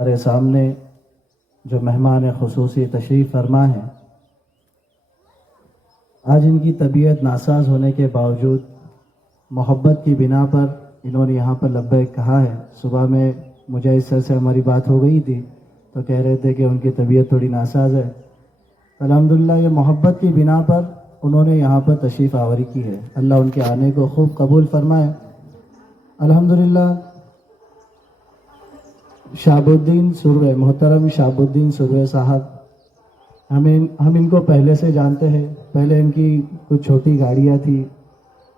ہمارے سامنے جو مہمان خصوصی تشریف فرما ہیں، آج ان کی طبیعت ناساز ہونے کے باوجود محبت کی بنا پر انہوں نے یہاں پر لبیک کہا ہے۔ صبح میں مجھے اس سر سے ہماری بات ہو گئی تھی، تو کہہ رہے تھے کہ ان کی طبیعت تھوڑی ناساز ہے۔ الحمدللہ، یہ محبت کی بنا پر انہوں نے یہاں پر تشریف آوری کی ہے۔ اللہ ان کے آنے کو خوب قبول فرمائے۔ الحمدللہ شاب الدین سروے محترم شاب الدین سروے صاحب۔ ہمیں ہم ان کو پہلے سے جانتے ہیں، پہلے ان کی کچھ چھوٹی گاڑیاں تھیں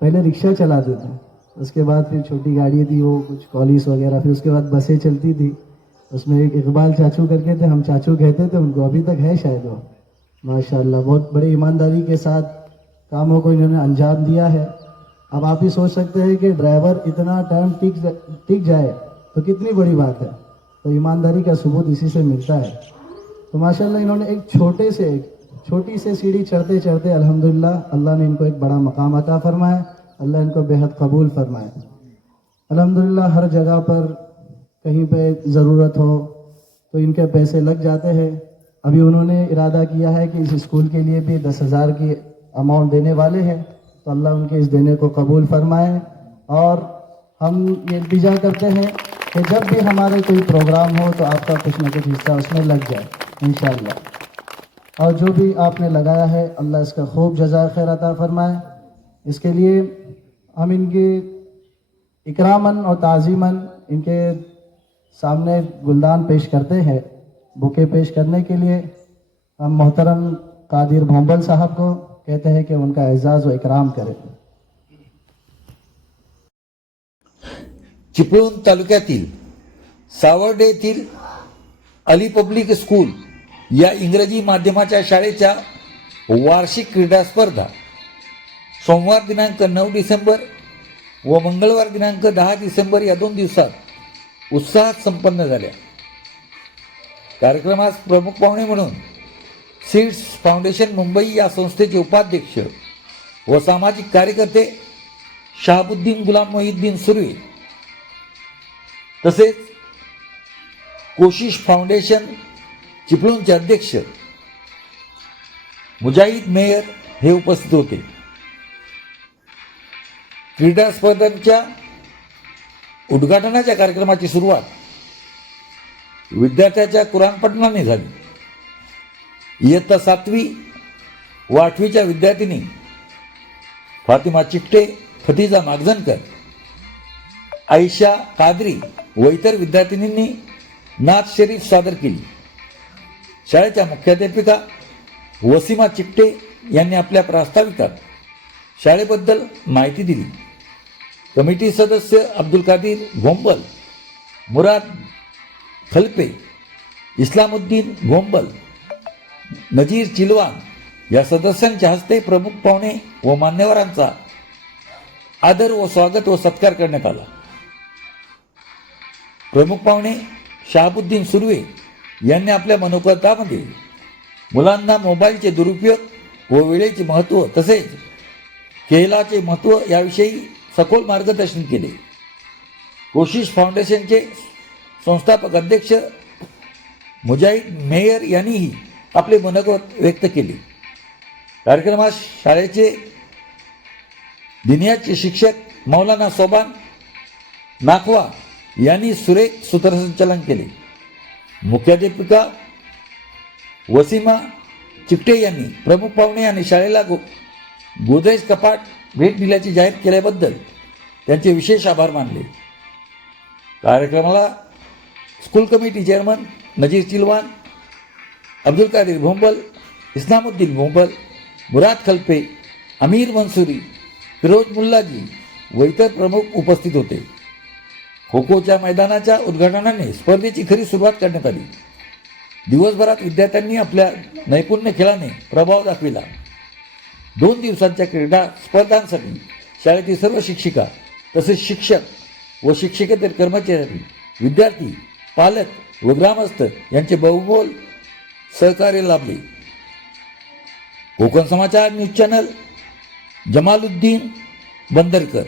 پہلے رکشہ چلاتے تھے، اس کے بعد پھر چھوٹی گاڑی تھی، وہ کچھ کالیس وغیرہ۔ پھر اس کے بعد بسیں چلتی تھی اس میں ایک اقبال چاچو کر کے تھے، ہم چاچو کہتے تھے، ان کو ابھی تک ہے شاید وہ۔ ماشاء اللہ بہت بڑی ایمانداری کے ساتھ کاموں کو انہوں نے انجام دیا ہے۔ اب آپ ہی سوچ سکتے ہیں کہ ڈرائیور اتنا ٹائم ٹک ٹک جائے تو کتنی بڑی بات ہے۔ تو ایمانداری کا ثبوت اسی سے ملتا ہے۔ تو ماشاء اللہ انہوں نے ایک چھوٹے سے، ایک چھوٹی سے سیڑھی چڑھتے چڑھتے الحمدللہ اللہ نے ان کو ایک بڑا مقام عطا فرمایا۔ اللہ ان کو بے حد قبول فرمایا۔ الحمدللہ ہر جگہ پر کہیں پہ ضرورت ہو تو ان کے پیسے لگ جاتے ہیں۔ ابھی انہوں نے ارادہ کیا ہے کہ اس اسکول کے لیے بھی دس ہزار کی اماؤنٹ دینے والے ہیں۔ تو اللہ ان کے اس دینے کو قبول فرمائے۔ اور ہم یہ التجا کرتے ہیں کہ جب بھی ہمارے کوئی پروگرام ہو تو آپ کا کچھ نہ کچھ حصہ اس میں لگ جائے، انشاءاللہ۔ اور جو بھی آپ نے لگایا ہے، اللہ اس کا خوب جزائے خیر عطا فرمائے۔ اس کے لیے ہم ان کی اکرامن اور تعظیمن ان کے سامنے گلدان پیش کرتے ہیں بکے پیش کرنے کے لیے۔ ہم محترم قادر بھومبل صاحب کو کہتے ہیں کہ ان کا اعزاز و اکرام کریں۔ चिपळूण तालुक्यातील सावर्डे येथील Ali public school या इंग्रजी माध्यमाच्या शाळेच्या वार्षिक क्रीडा स्पर्धा सोमवार दिनांक नऊ डिसेंबर व मंगळवार दिनांक दहा डिसेंबर या दोन दिवसात उत्साहात संपन्न झाल्या. कार्यक्रमास प्रमुख पाहुणे म्हणून सीड्स फाउंडेशन मुंबई या संस्थेचे उपाध्यक्ष व सामाजिक कार्यकर्ते शहाबुद्दीन गुलाम मोहिद्दीन सुर्वे तसेच कोशिश फाउंडेशन चिपळूणचे अध्यक्ष मुजाहिद मेयर हे उपस्थित होते. क्रीडा स्पर्धांच्या उद्घाटनाच्या कार्यक्रमाची सुरुवात विद्यार्थ्याच्या कुराणपटनाने झाली. इयत्ता सातवी व आठवीच्या विद्यार्थिनी फातिमा चिकटे फतिजा मागजनकर आयशा कादरी व इतर विद्यार्थिनींनी नाथ शरीफ सादर केली. शाळेच्या मुख्याध्यापिका वसीमा चिपटे यांनी आपल्या प्रास्ताविकात शाळेबद्दल माहिती दिली. कमिटी सदस्य अब्दुल कादीर घोंबल मुराद खलपे इस्लामुद्दीन घोंबल नजीर चिलवान या सदस्यांच्या हस्ते प्रमुख पाहुणे व मान्यवरांचा आदर व स्वागत व सत्कार करण्यात आला. प्रमुख पाहुणे शहाबुद्दीन सुर्वे यांनी आपल्या मनोगतामध्ये मुलांना मोबाईलचे दुरुपयोग व वेळेचे महत्त्व तसेच खेळाचे महत्त्व याविषयी सखोल मार्गदर्शन केले. कोशिश फाउंडेशनचे संस्थापक अध्यक्ष मुजाहिद मेयर यांनीही आपले मनोगत व्यक्त केले. कार्यक्रमात शाळेचे दिनियाचे शिक्षक मौलाना सोबान नाखवा यांनी सुरेख सूत्रसंचालन केले. मुख्याध्यापिका वसीमा चिकटे यांनी प्रमुख पाहुणे आणि शाळेला गो गोदरेज कपाट भेट दिल्याचे जाहीर केल्याबद्दल त्यांचे विशेष आभार मानले. कार्यक्रमाला school committee chairman Nazir Chilwan Abdul Kadir Bhombal Islamuddin Bhombal Murad Khalpe Amir Mansuri Firoz Mullaji व इतर प्रमुख उपस्थित होते. खो खोच्या मैदानाच्या उद्घाटनाने स्पर्धेची खरी सुरुवात करण्यात आली. दिवसभरात विद्यार्थ्यांनी आपल्या नैपुण्य खेळाने प्रभाव दाखविला. दोन दिवसांच्या क्रीडा स्पर्धांसाठी शाळेतील सर्व शिक्षिका तसेच शिक्षक व शिक्षकेतर कर्मचारी विद्यार्थी पालक व ग्रामस्थ यांचे बहुमोल सहकार्य लाभले. Kokan Samachar news channel Jamaluddin Bandarkar.